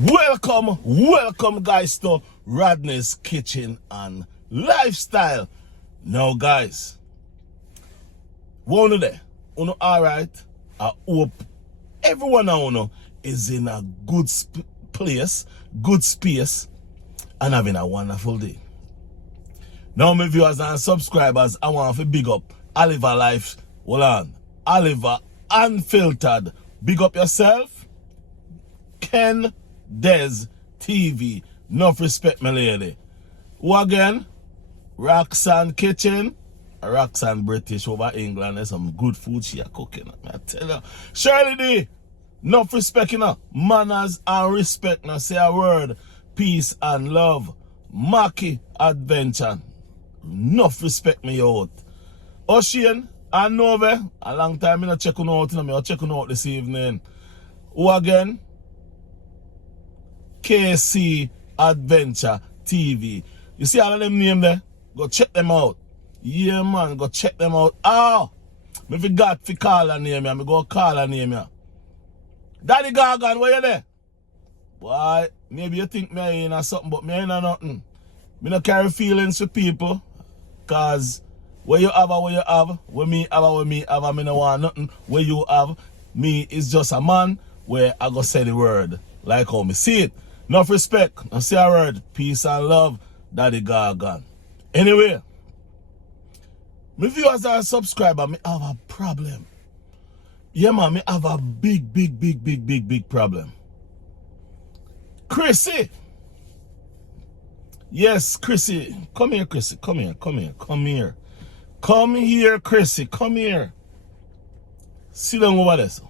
Welcome guys to Rodney's Kitchen and Lifestyle. Now guys, one day, alright? I hope everyone I is in a good place, good space, and having a wonderful day. Now my viewers and subscribers, I want to big up Oliver Life. Hold on. Oliver Unfiltered. Big up yourself. Ken Des TV. Enough respect, my lady. Who again? Roxanne Kitchen. Roxanne British over England. There's some good food she are cooking. I tell you. Shirley D. Enough respect, you know. Manners and respect. Now say a word. Peace and love. Mackie Adventure. Enough respect, me out. Ocean and Nove. A long time I check on out. I check on out this evening. Who again? KC Adventure TV. You see all of them names there? Go check them out. Yeah, man, go check them out. Oh, I forgot to call her name. I go call her name. Daddy Gargan, where you there? Why? Maybe you think me ain't or something, but me ain't nothing. Me no carry feelings for people. Cause where you have, where you have, where me have, I me no want nothing. Where you have, me is just a man where I go say the word. Like how me see it. Enough respect. I say a word. Peace and love. Daddy Gargan. Anyway, my viewers and subscribers, me have a problem. Yeah, man, me have a big problem. Chrissy. Yes, Chrissy. Come here, Chrissy. Come here. Come here, Chrissy. Come here. Sit down over there, sir.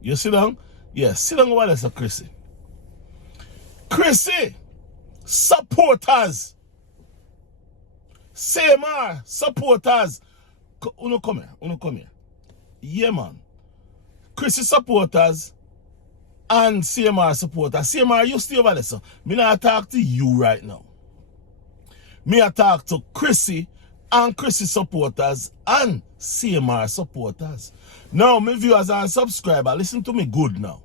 You sit down? Yes, sit down over there, sir, Chrissy. Chrissy, supporters. CMR, supporters. Uno come here. Yeah, man. Chrissy supporters and CMR supporters. CMR, you stay over there, sir. Me not talk to you right now. Me I talk to Chrissy and Chrissy supporters and CMR supporters. Now, my viewers and subscribers, listen to me good now.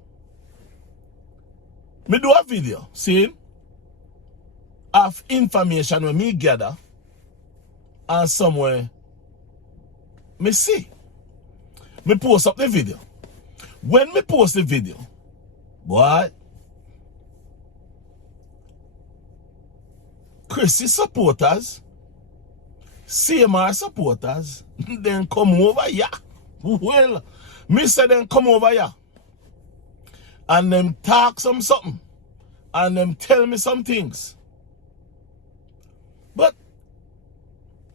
Me do a video, see, of information when me gather and somewhere me see. Me post up the video. When me post the video, boy, Chrissy supporters, CMR supporters, then come over here. Well, me say then come over here. And them talk something. And them tell me some things. But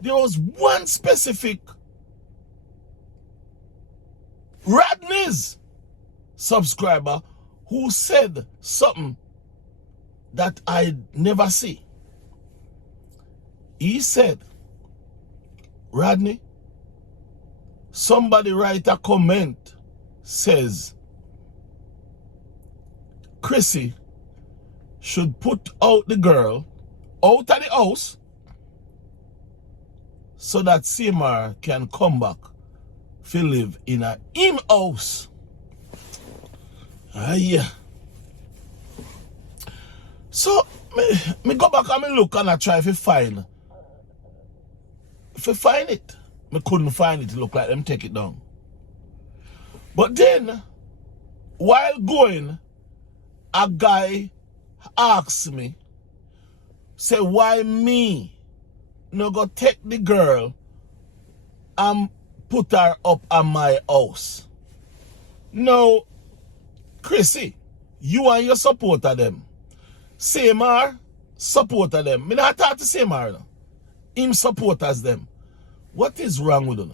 there was one specific Rodney's subscriber who said something that I never see. He said, Rodney, somebody write a comment, says, Chrissy should put out the girl out of the house so that CMR can come back to live in a him house. Yeah. So me go back and me look and I try to find. If I find it, me couldn't find it. It look like them take it down. But then, while going, a guy asked me, say, why me no go take the girl and put her up at my house? Now, Chrissy, you and your supporter them. CMR, supporter them. Me not talk to CMR now. Him supporters them. What is wrong with you?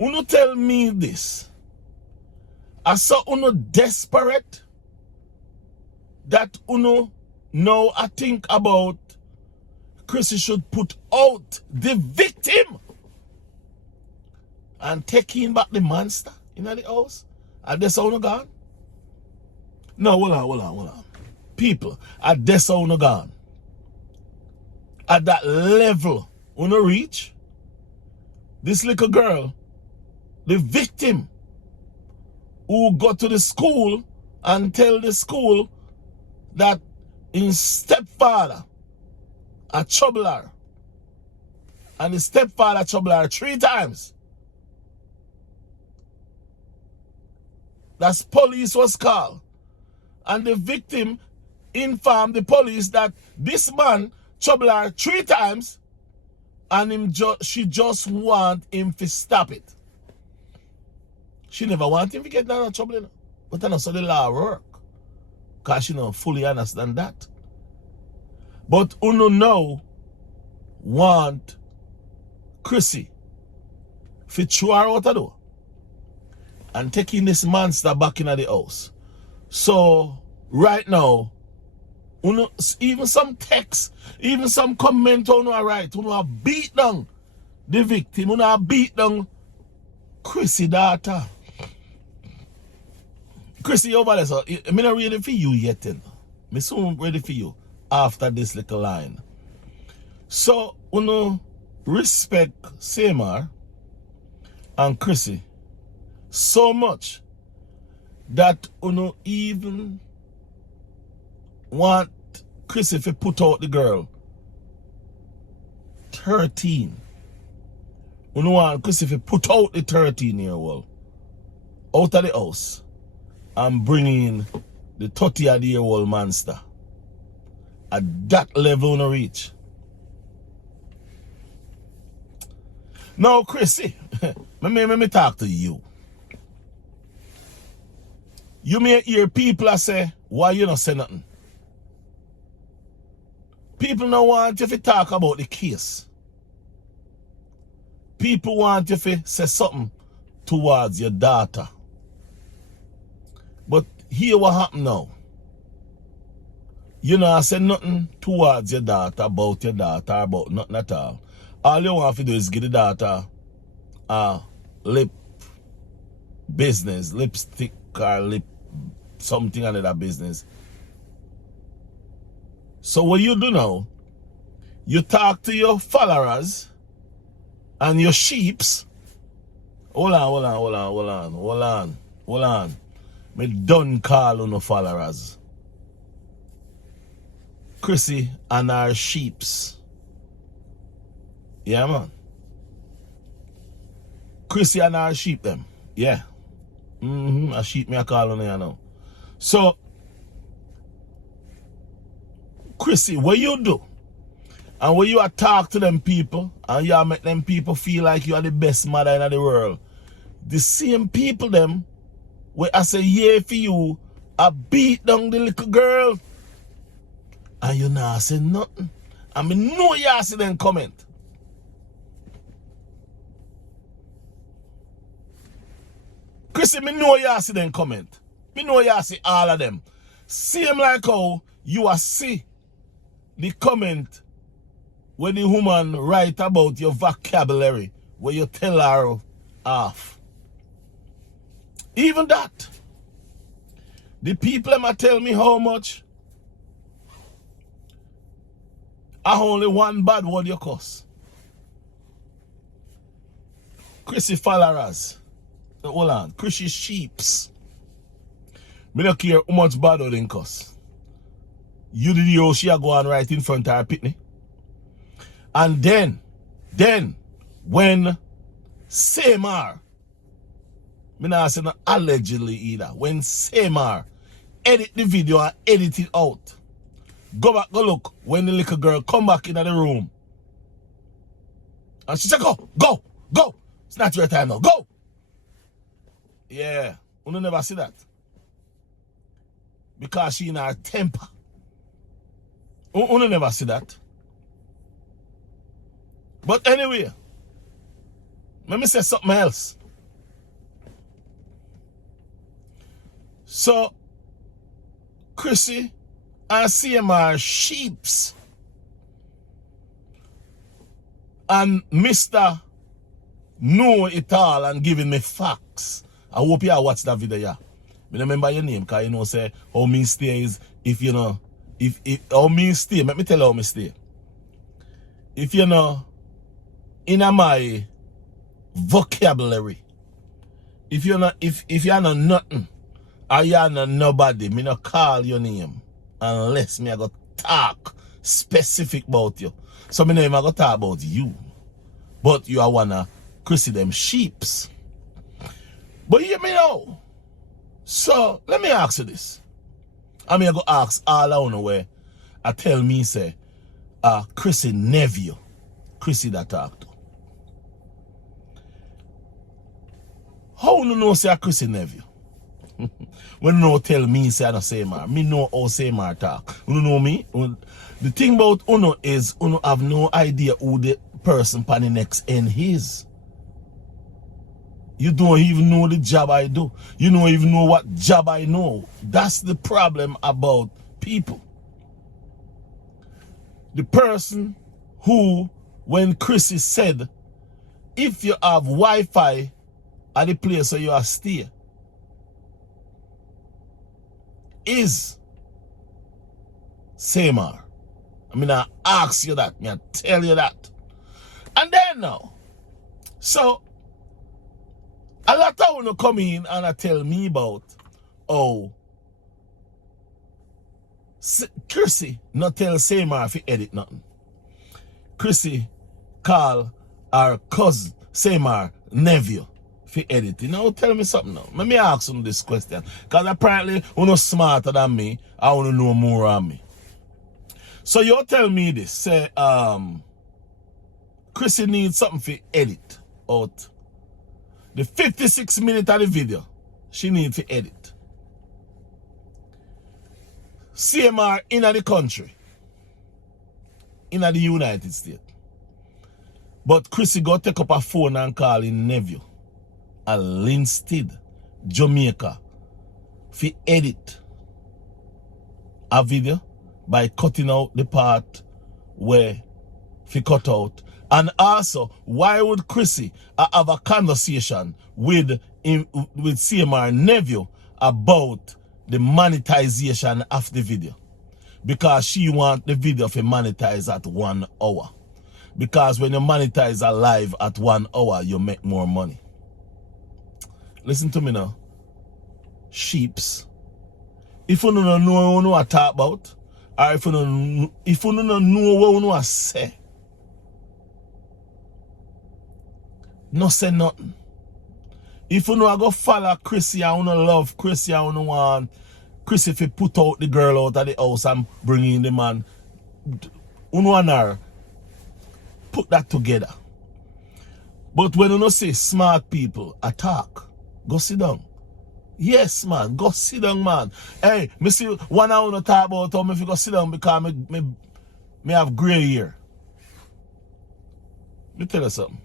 Uno tell me this. I saw uno desperate that uno now I think about Chrissy should put out the victim and taking back the monster in the house. And that's how uno gone? No, hold on. People, at this how uno gone. At that level uno reach, this little girl, the victim who got to the school and tell the school that his stepfather a trouble her. And his stepfather trouble her 3 times. That's police was called. And the victim informed the police that this man trouble her 3 times and she just want him to stop it. She never want him to get down in trouble. You know? But that's how the law work. Because she don't fully understand that. But uno now want Chrissy to throw her out the door and taking this monster back into the house. So right now, uno, even some text, even some comment on our right, uno beat down the victim, uno beat down Chrissy daughter. Chrissy over there, so I'm not ready for you yet. I'm soon ready for you after this little line. So, uno respect CMR and Chrissy so much that uno even want Chrissy to put out the girl 13. Uno want Chrissy to put out the 13-year-old out of the house and bring in the 30-year-old monster. At that level uno reach. Now, Chrissy, let me talk to you. You may hear people say, why you not say nothing? People don't want you to talk about the case. People want you to say something towards your daughter. But here what happened now. You know, I say nothing towards your daughter, about nothing at all. All you want to do is give the daughter a lip business, lipstick or lip something another business. So what you do now, you talk to your followers and your sheeps. Hold on. Me done call on the followers. Chrissy and our sheeps. Yeah, man. Chrissy and our sheep them. Yeah. A sheep me a call on here now. So, Chrissy, what you do? And when you talk to them people, and you make them people feel like you are the best mother in the world, the same people them, where I say, yeah for you, I beat down the little girl. And you not say nothing. I mean, no you see them comment. Chrissy, me know you see them comment. Me know you see all of them. Same like how you see the comment when the woman write about your vocabulary, where you tell her off. Even that. The people might tell me how much. I only one bad word you cuss. Chrissy followers. Hold on. Chrissy sheeps. Me don't care how much bad word you cuss. You did the she go on right in front of her pitney. And then, when CMR, me not say no allegedly either, when CMR edit the video and edit it out, go back, go look, when the little girl come back into the room. And she said, go. It's not your time now, go. Yeah, you never see that. Because she in her temper. You never see that. But anyway, let me say something else. So, Crissy and CMR sheeps and Mr. Know it all and giving me facts. I hope you watch that video, yeah. I remember your name, because you know, say, how me stay is, if you know, if how me stay, let me tell you how me stay. If you know, in my vocabulary, if you know, if you know nothing Are you not nobody? Me no call your name unless me I go talk specific about you. So me know I go talk about you. But you are one of Chrissy them sheeps. But you me know. So let me ask you this. I mean I go ask all I know where I tell me say Chrissy nephew. Chrissy that talk to. How you know say a Chrissy nephew? When you tell me say I don't say CMR. Me know how CMR talk. You know me? The thing about Uno is Uno have no idea who the person pan the next end is. You don't even know the job I do. You don't even know what job I know. That's the problem about people. The person who, when Chrissy said, if you have Wi-Fi at the place where you are stay, is CMR. I mean, I ask you that. I tell you that. And then now, so, a lot of you come in and I tell me about, oh, Chrissy not tell CMR if he edit nothing. Chrissy call our cousin, CMR nephew, if he edit. You know, tell me something now. Let me ask him this question. Because apparently, you're not smarter than me. I want to know more on me. So you tell me this. Say, Chrissy needs something for edit out. The 56 minutes of the video, she needs to edit. CMR in the country, in the United States. But Chrissy go take up a phone and call in nephew at Linstead, Jamaica, for edit a video by cutting out the part where he cut out. And also, why would Chrissy have a conversation with CMR nephew about the monetization of the video? Because she want the video to monetize at 1 hour. Because when you monetize a live at 1 hour, you make more money. Listen to me now. Sheeps. If you don't know what I talk about, or if you don't know what I say, no say nothing. If you know I go follow Chrissy, I wanna love Chrissy, I wanna want Chrissy to put out the girl out of the house and bring in the man. You know, put that together. But when you know say smart people attack, go sit down. Yes, man, go sit down, man. Hey, me see one I wanna talk about how me go sit down because me have grey hair. Let me tell you something.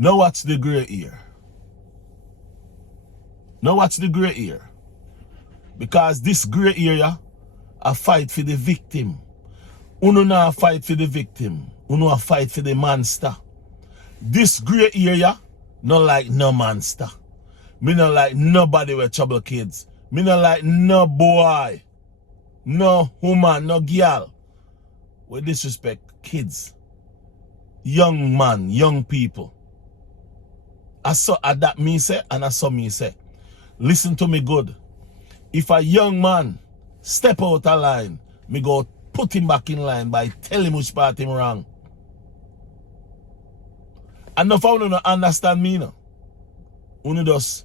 Now watch the grey ear. Now watch the grey ear. Because this grey area a fight for the victim. Uno not fight for the victim. Uno a fight for the monster. This grey area not like no monster. Me not like nobody with trouble kids. Me not like no boy. No woman, no girl. With disrespect kids. Young man, young people. I saw that me say and I saw me say. Listen to me good. If a young man step out of line, me go put him back in line by telling him which part him wrong. And if I don't understand me now, you just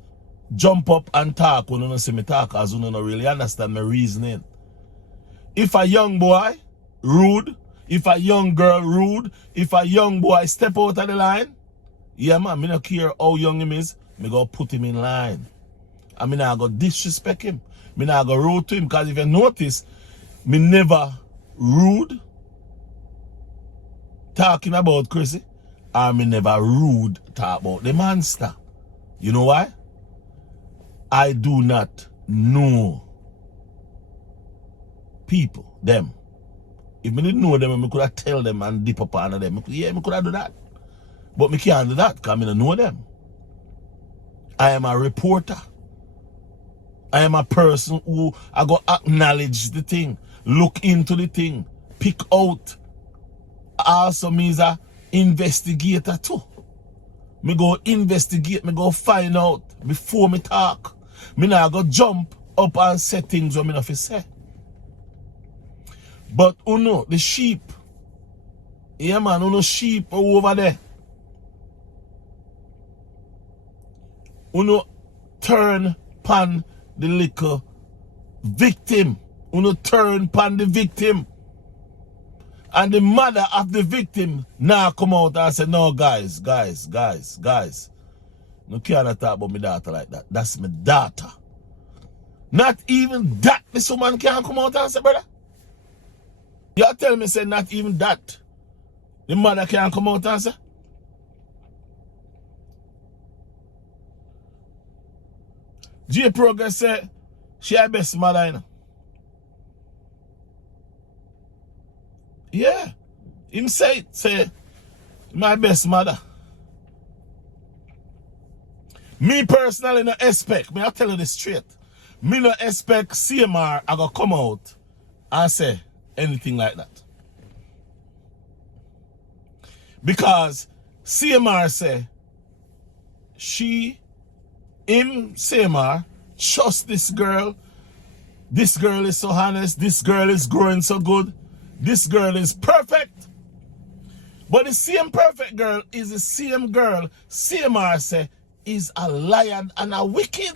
jump up and talk when you don't see me talk as you don't really understand my reasoning. If a young boy rude, if a young girl rude, if a young boy step out of the line, yeah man, me don't care how young him is, me go put him in line. I mean I go disrespect him. Me not go rude to him because if you notice, me never rude talking about Chrissy, or me never rude talk about the monster. You know why? I do not know people, them. If me didn't know them, I could have tell them and dip up under them. Yeah, me could have do that. But me can't do that because I don't know them. I am a reporter. I am a person who I go acknowledge the thing, look into the thing, pick out. Also means a investigator too. Me go investigate, me go find out, before me talk. Me not go jump up and say things what me not fi say. But uno, the sheep. Yeah man, uno sheep over there. Uno turn pan the little victim. Uno turn pan the victim. And the mother of the victim now come out and say, no guys. No can't talk about my daughter like that. That's my daughter. Not even that this woman can't come out and say, brother. You tell me say not even that. The mother can't come out and say. J Progress say she her best mother, you know. Yeah. Him say my best mother. Me personally no expect, me I tell you this straight. Me no expect CMR I go come out and say anything like that. Because CMR say CMR trust this girl. This girl is so honest. This girl is growing so good. This girl is perfect. But the same perfect girl is the same girl CMR say is a liar and a wicked.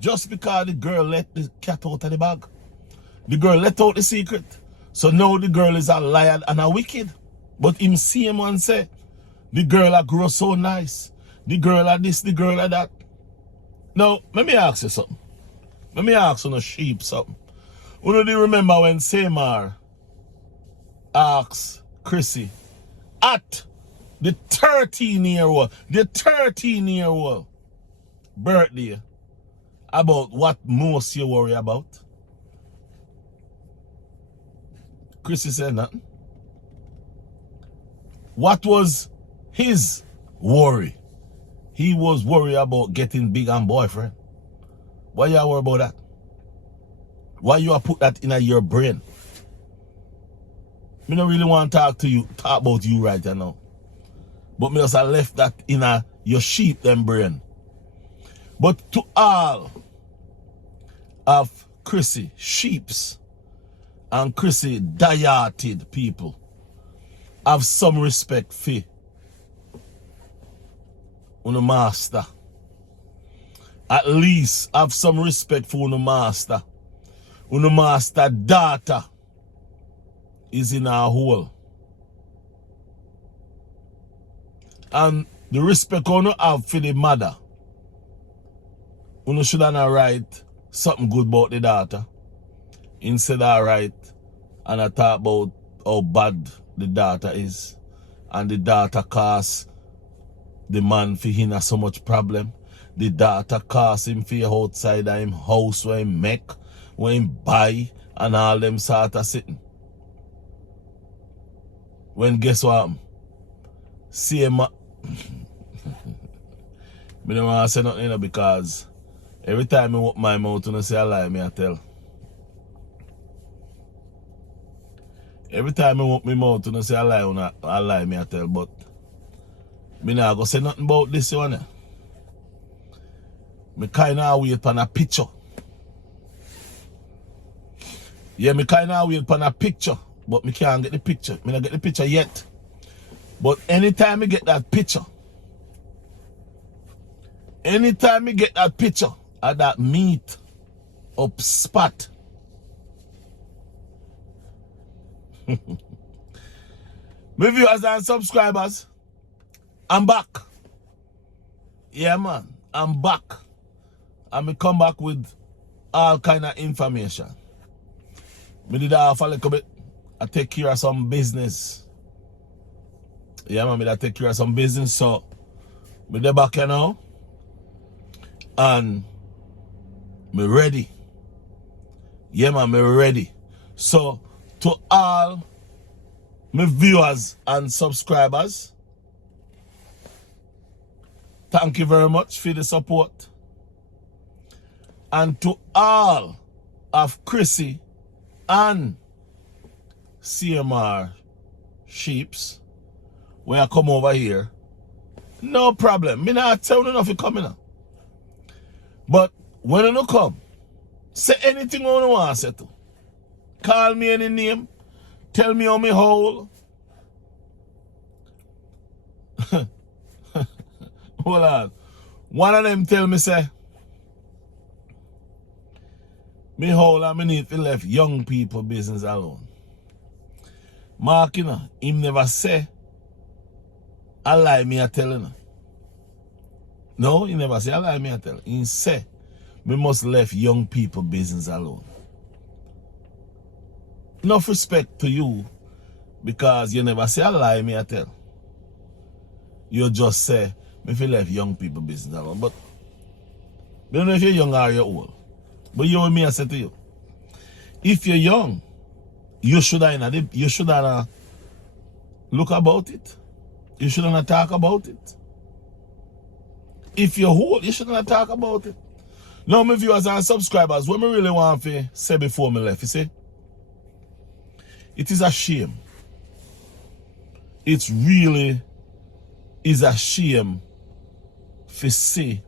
Just because the girl let the cat out of the bag. The girl let out the secret. So now the girl is a liar and a wicked. But him same one say, the girl a grow so nice. The girl a this, the girl a that. Now, let me ask you something. Let me ask you a sheep something. You do remember when CMR asked Chrissy at the 13-year-old birthday about what most you worry about? Chrissy said nothing. What was his worry? He was worried about getting big and boyfriend. Why you worry about that? Why you put that in your brain? Me don't really want to talk about you right now. But me just left that in your sheep them brain. But to all of Chrissy sheeps and Chrissy dieted people, have some respect for the master. At least have some respect for the master. The master daughter is in our hole. And the respect you have for the mother, you should not write something good about the daughter. Instead of write and I talk about how bad the daughter is. And the daughter cause the man for him so much problem. The daughter cause him for outside of him house where he make, where he buy, and all them sort of sitting. When guess what? CMR. I don't want to say nothing, you know, because every time I open my mouth and I say a lie, I tell. Every time I open my mouth and I say a lie, I tell. But I not go say nothing about this one. I kind of wait for a picture. Yeah, I kind of wait for a picture, but I can't get the picture. I don't get the picture yet. But anytime I get that picture, of that meat up spot, my viewers and subscribers, I'm back. Yeah, man, I'm back. And I come back with all kind of information. I did half a little bit. I take care of some business. Yeah, man, I take care of some business. So, I'm back here now. And I'm ready. Yeah, man, I'm ready. So, to all my viewers and subscribers, thank you very much for the support. And to all of Crissy and CMR sheeps, when I come over here, no problem. Me not tell you nothing coming up. But when you come, say anything you want to say to. Call me any name. Tell me how me whole. Hold on. One of them tell me say, me whole and me need to left young people business alone. Mark, you know, him never say I lie me a tell you. No, he never say I lie me a tell. He say we must left young people business alone. Enough respect to you because you never say I lie me a tell. You just say me feel left young people business alone. But I don't know if you're young or you're old. But you and me I say to you, if you're young, you should look about it. You shouldn't talk about it. If you're old, you shouldn't talk about it. Now, my viewers and subscribers, what I really want to say before me left, you see, it is a shame. It really is a shame to see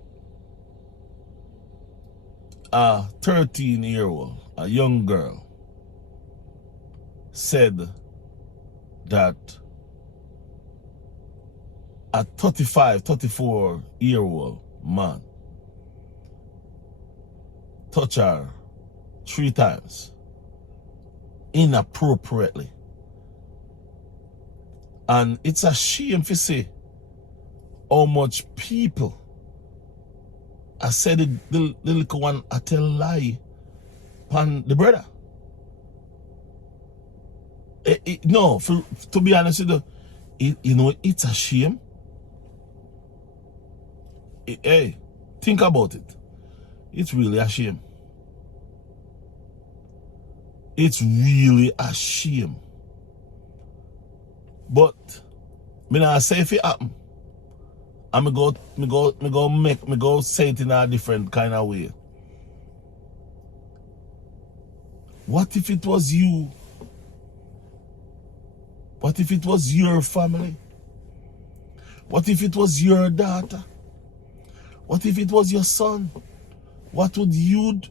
a 13-year-old, a young girl, said that a 35, 34-year-old man touched her 3 times inappropriately. And it's a shame to see how much people, I said the little one, I tell lie upon the brother. No, to be honest with you, you know, it's a shame. Hey, think about it. It's really a shame. It's really a shame. But me not say if it happen. I'm go say it in a different kind of way. What if it was you? What if it was your family? What if it was your daughter? What if it was your son? What would you do?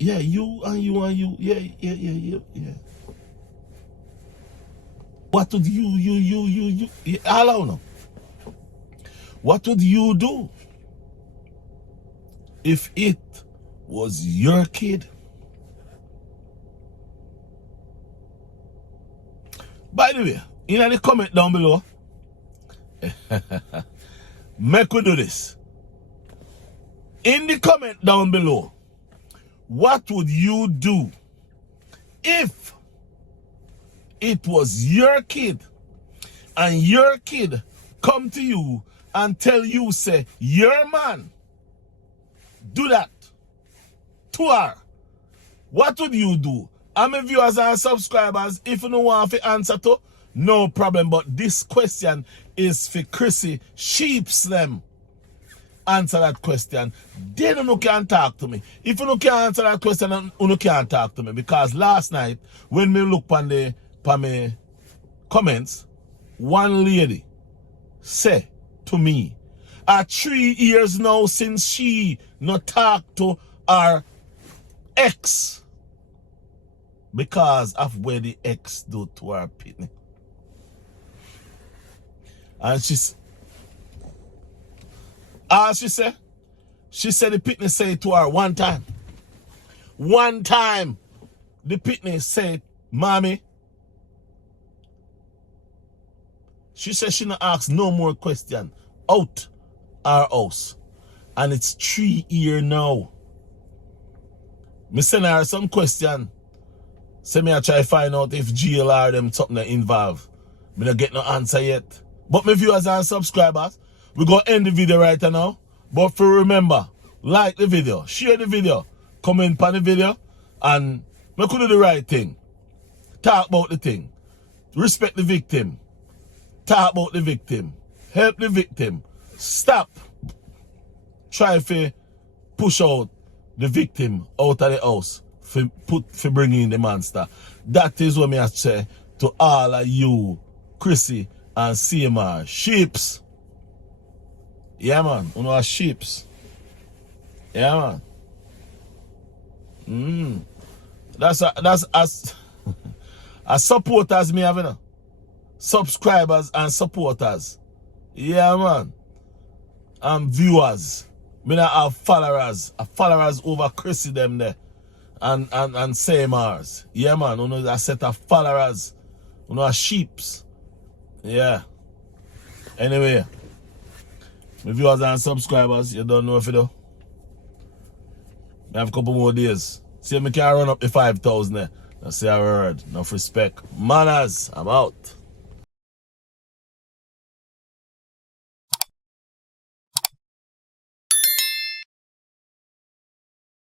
Yeah, you and you and you. Yeah. What would you all I know. What would you do if it was your kid? By the way, in the comment down below, make we do this. In the comment down below, what would you do if it was your kid and your kid come to you and tell you, say, your man do that to her? What would you do? I'm a viewers and subscribers. If you don't want to answer to, no problem. But this question is for Chrissy. Sheeps them. Answer that question. Then you can talk to me. If you can answer that question, you can't talk to me. Because last night, when me look on the comments, one lady say to me, 3 years now since she not talked to her ex because of what the ex do to her pitney. And she said the pitney say to her one time. One time the pitney said, Mommy, she said she not ask no more question out our house. And it's 3 years now. Me send her some question. Say me I try find out if GLR them something that involved. Me not get no answer yet. But my viewers and subscribers, we gonna end the video right now. But for remember, like the video, share the video, comment on the video, and we could do the right thing. Talk about the thing. Respect the victim. Talk about the victim. Help the victim. Stop. Try to push out the victim out of the house for bringing in the monster. That is what I say to all of you, Chrissy and CMR. Sheeps. Yeah, man. You know, sheeps. Yeah, man. That's as as supporters me have, you know. Subscribers and supporters. Yeah, man. And viewers. Me not have followers. Followers over Chrissy them there. And CMRs. Yeah, man. You know, a set of followers. You know, sheeps. Yeah. Anyway. My viewers and subscribers, you don't know if you do. I have a couple more days. See if I can run up the 5,000 there. Now say a word. Enough respect. Manners. I'm out.